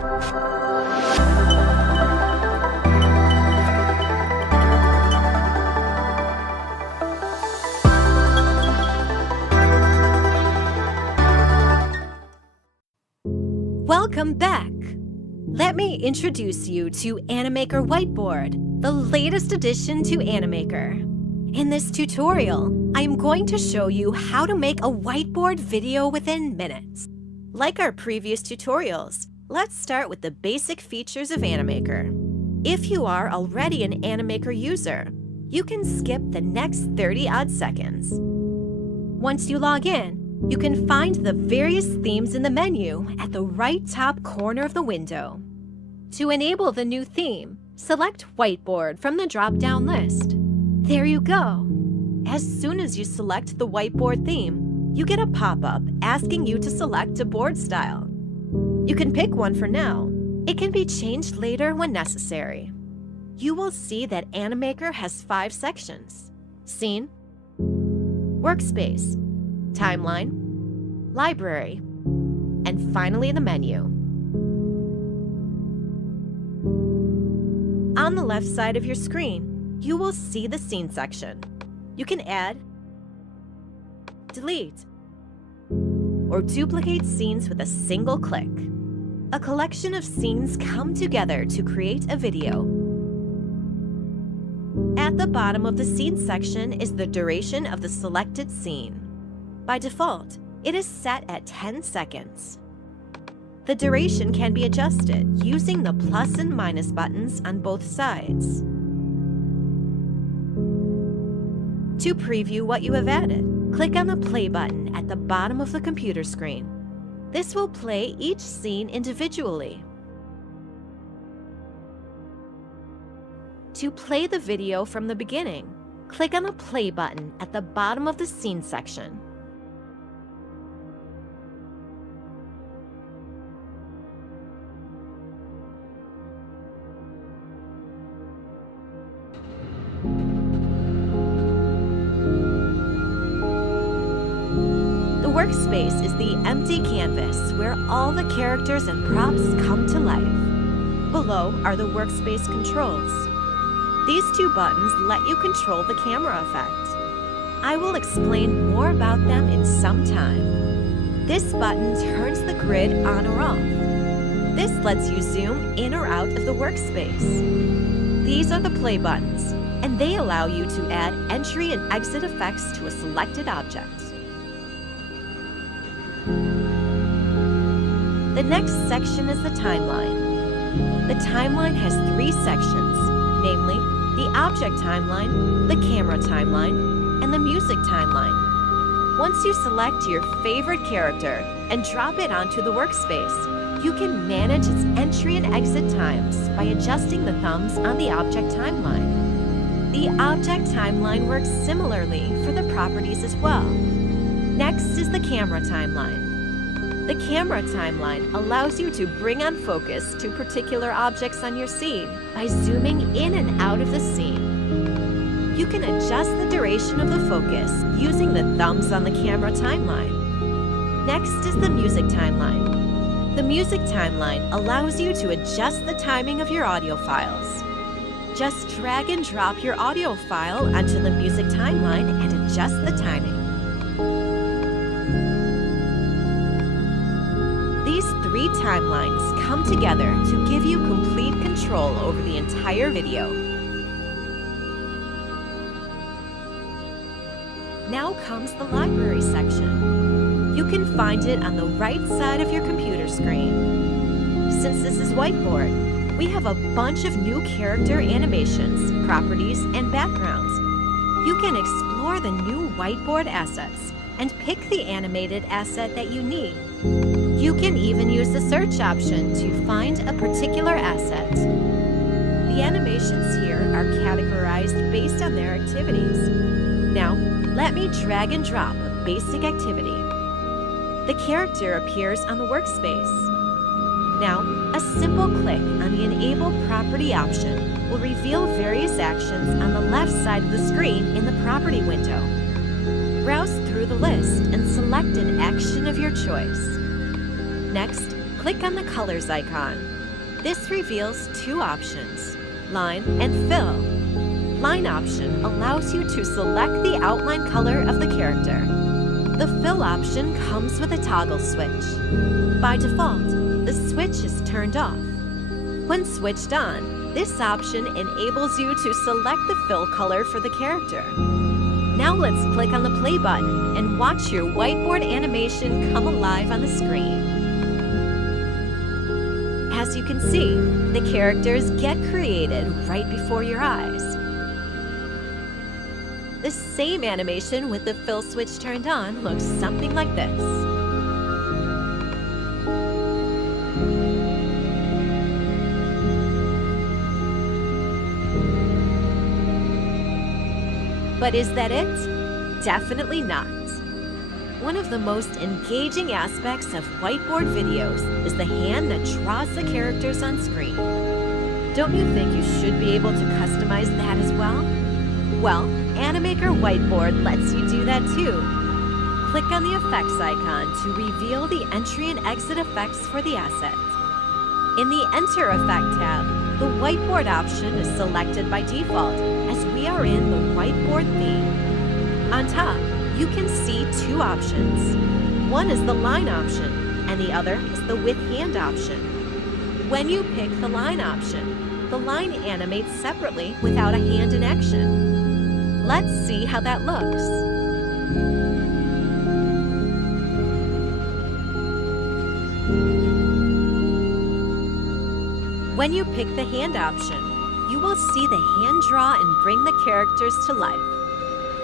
Welcome back! Let me introduce you to Animaker Whiteboard, the latest addition to Animaker. In this tutorial, I am going to show you how to make a whiteboard video within minutes. Like our previous tutorials, let's start with the basic features of Animaker. If you are already an Animaker user, you can skip the next 30-odd seconds. Once you log in, you can find the various themes in the menu at the right top corner of the window. To enable the new theme, select Whiteboard from the drop-down list. There you go. As soon as you select the whiteboard theme, you get a pop-up asking you to select a board style. You can pick one for now. It can be changed later when necessary. You will see that Animaker has 5 sections: Scene, Workspace, Timeline, Library, and finally the menu. On the left side of your screen, you will see the Scene section. You can add, delete, or duplicate scenes with a single click. A collection of scenes come together to create a video. At the bottom of the Scene section is the duration of the selected scene. By default, it is set at 10 seconds. The duration can be adjusted using the plus and minus buttons on both sides. To preview what you have added, click on the play button at the bottom of the computer screen. This will play each scene individually. To play the video from the beginning, click on the play button at the bottom of the Scene section. The workspace is the empty canvas where all the characters and props come to life. Below are the workspace controls. These 2 buttons let you control the camera effect. I will explain more about them in some time. This button turns the grid on or off. This lets you zoom in or out of the workspace. These are the play buttons, and they allow you to add entry and exit effects to a selected object. The next section is the timeline. The timeline has 3 sections, namely the object timeline, the camera timeline, and the music timeline. Once you select your favorite character and drop it onto the workspace, you can manage its entry and exit times by adjusting the thumbs on the object timeline. The object timeline works similarly for the properties as well. Next is the camera timeline. The camera timeline allows you to bring on focus to particular objects on your scene by zooming in and out of the scene. You can adjust the duration of the focus using the thumbs on the camera timeline. Next is the music timeline. The music timeline allows you to adjust the timing of your audio files. Just drag and drop your audio file onto the music timeline and adjust the timing. These 3 timelines come together to give you complete control over the entire video. Now comes the library section. You can find it on the right side of your computer screen. Since this is Whiteboard, we have a bunch of new character animations, properties, and backgrounds. You can explore the new Whiteboard assets and pick the animated asset that you need. You can even use the search option to find a particular asset. The animations here are categorized based on their activities. Now, let me drag and drop a basic activity. The character appears on the workspace. Now, a simple click on the Enable Property option will reveal various actions on the left side of the screen in the Property window. Browse through the list and select an action of your choice. Next, click on the Colors icon. This reveals two options, Line and Fill. Line option allows you to select the outline color of the character. The Fill option comes with a toggle switch. By default, the switch is turned off. When switched on, this option enables you to select the fill color for the character. Now let's click on the play button and watch your whiteboard animation come alive on the screen. As you can see, the characters get created right before your eyes. The same animation with the fill switch turned on looks something like this. But is that it? Definitely not. One of the most engaging aspects of whiteboard videos is the hand that draws the characters on screen. Don't you think you should be able to customize that as well? Well, Animaker Whiteboard lets you do that too. Click on the Effects icon to reveal the entry and exit effects for the asset. In the Enter Effect tab, the Whiteboard option is selected by default as we are in the Whiteboard theme. On top, you can see two options. One is the Line option, and the other is the With Hand option. When you pick the Line option, the line animates separately without a hand in action. Let's see how that looks. When you pick the Hand option, you will see the hand draw and bring the characters to life.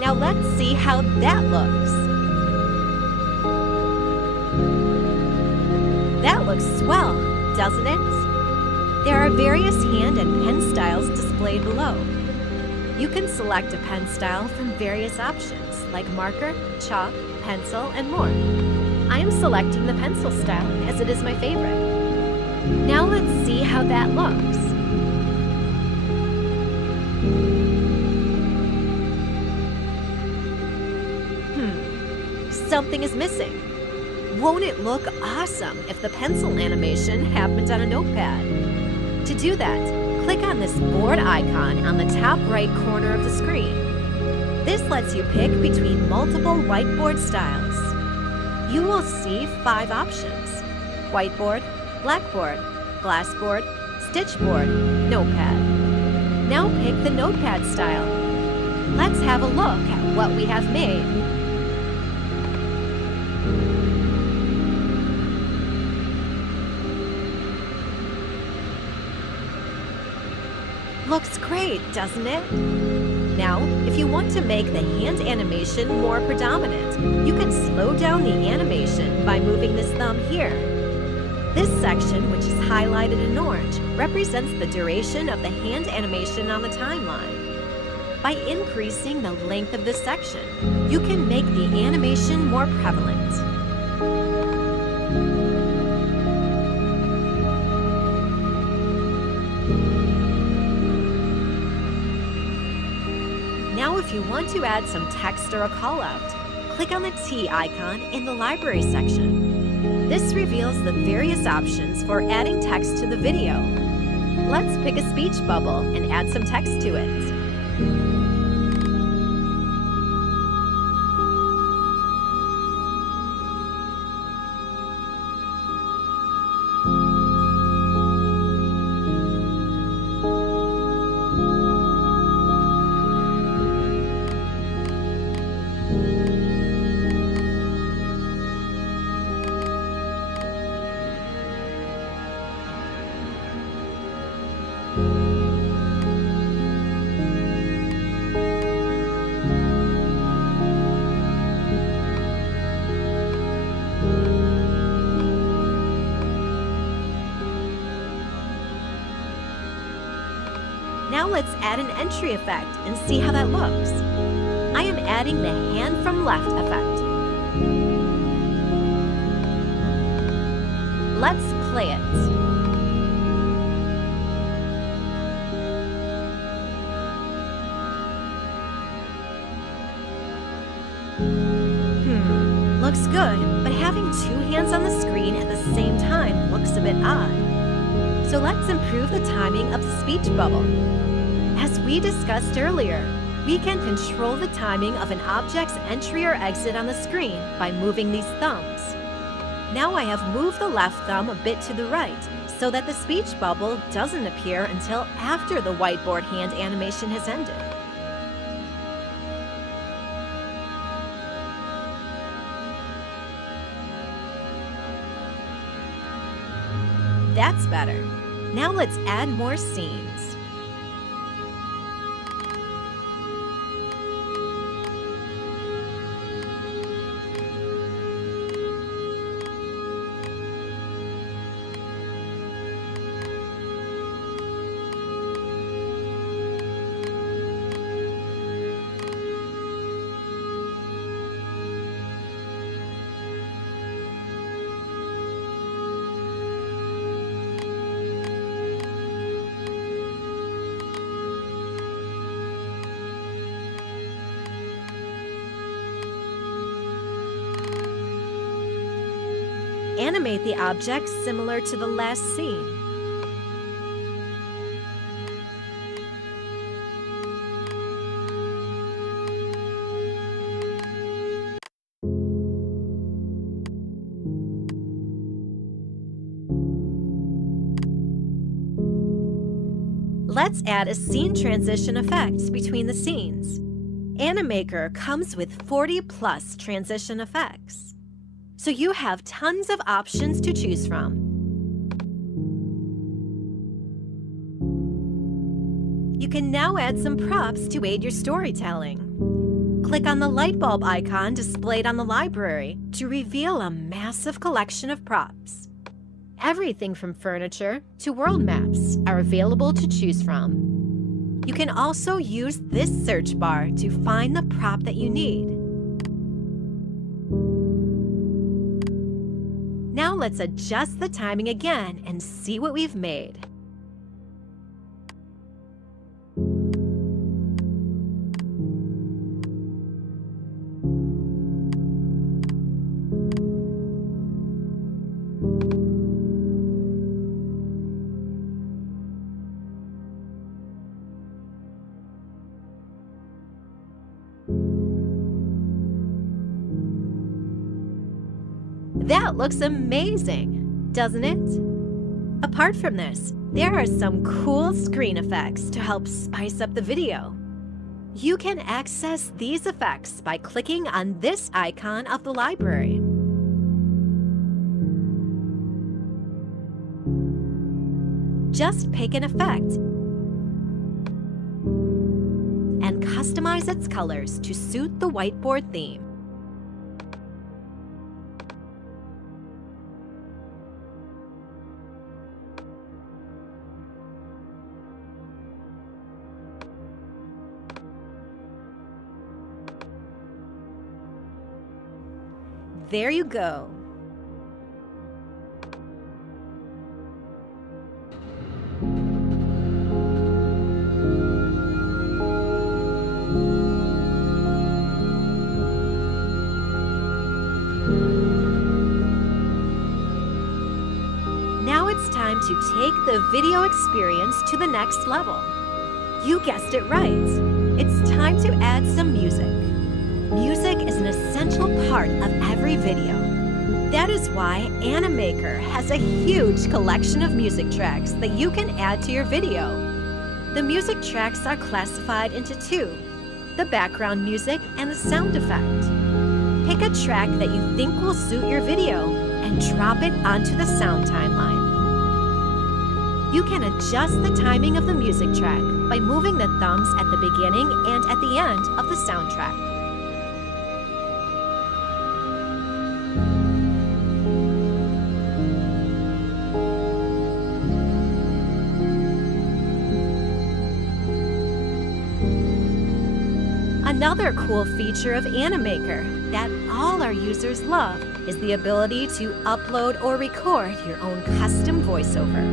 Now let's see how that looks. That looks swell, doesn't it? There are various hand and pen styles displayed below. You can select a pen style from various options like marker, chalk, pencil, and more. I am selecting the pencil style as it is my favorite. Now let's see how that looks. Something is missing. Won't it look awesome if the pencil animation happened on a notepad? To do that, click on this board icon on the top right corner of the screen. This lets you pick between multiple whiteboard styles. You will see 5 options: whiteboard, blackboard, glassboard, stitchboard, notepad. Now pick the notepad style. Let's have a look at what we have made. Looks great, doesn't it? Now, if you want to make the hand animation more predominant, you can slow down the animation by moving this thumb here. This section, which is highlighted in orange, represents the duration of the hand animation on the timeline. By increasing the length of this section, you can make the animation more prevalent. Now, if you want to add some text or a callout, click on the T icon in the Library section. This reveals the various options for adding text to the video. Let's pick a speech bubble and add some text to it. Now let's add an entry effect and see how that looks. I am adding the hand from left effect. Let's play it. Looks good, but having 2 hands on the screen at the same time looks bit odd. So let's improve the timing of the speech bubble. As we discussed earlier, we can control the timing of an object's entry or exit on the screen by moving these thumbs. Now I have moved the left thumb a bit to the right so that the speech bubble doesn't appear until after the whiteboard hand animation has ended. That's better. Now let's add more scenes. Animate the object similar to the last scene. Let's add a scene transition effect between the scenes. Animaker comes with 40+ transition effects, so you have tons of options to choose from. You can now add some props to aid your storytelling. Click on the light bulb icon displayed on the library to reveal a massive collection of props. Everything from furniture to world maps are available to choose from. You can also use this search bar to find the prop that you need. Now let's adjust the timing again and see what we've made. That looks amazing, doesn't it? Apart from this, there are some cool screen effects to help spice up the video. You can access these effects by clicking on this icon of the library. Just pick an effect and customize its colors to suit the whiteboard theme. There you go. Now it's time to take the video experience to the next level. You guessed it right. It's time to add some music. Music is an essential part of every video. That is why Animaker has a huge collection of music tracks that you can add to your video. The music tracks are classified into two: the background music and the sound effect. Pick a track that you think will suit your video and drop it onto the sound timeline. You can adjust the timing of the music track by moving the thumbs at the beginning and at the end of the soundtrack. Another cool feature of Animaker that all our users love is the ability to upload or record your own custom voiceover.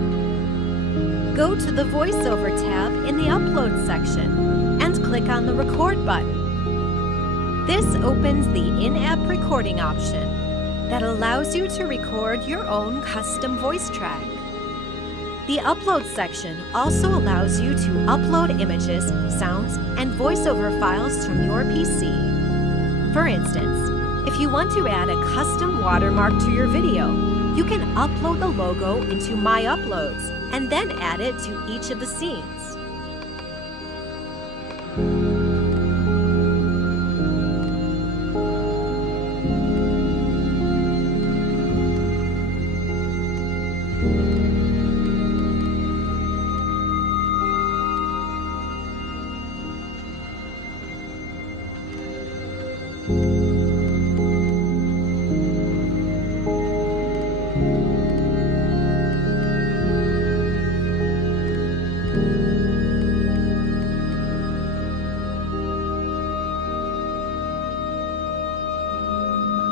Go to the voiceover tab in the upload section and click on the record button. This opens the in-app recording option. that allows you to record your own custom voice track. The Upload section also allows you to upload images, sounds, and voiceover files from your PC. For instance, if you want to add a custom watermark to your video, you can upload the logo into My Uploads and then add it to each of the scenes.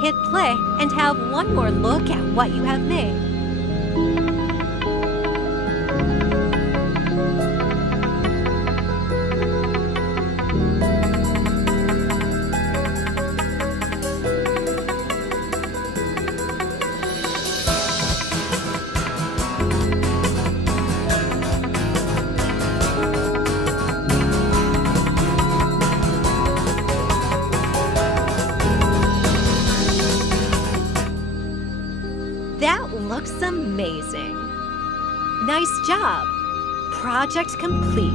Hit play and have one more look at what you have made. That looks amazing. Nice job. Project complete.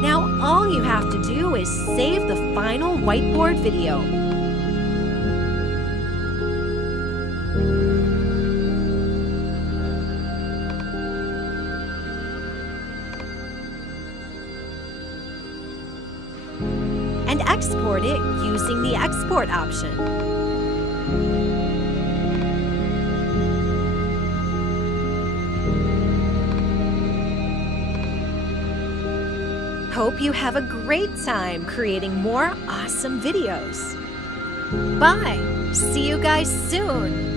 Now all you have to do is save the final whiteboard video. And export it using the export option. Hope you have a great time creating more awesome videos. Bye! See you guys soon!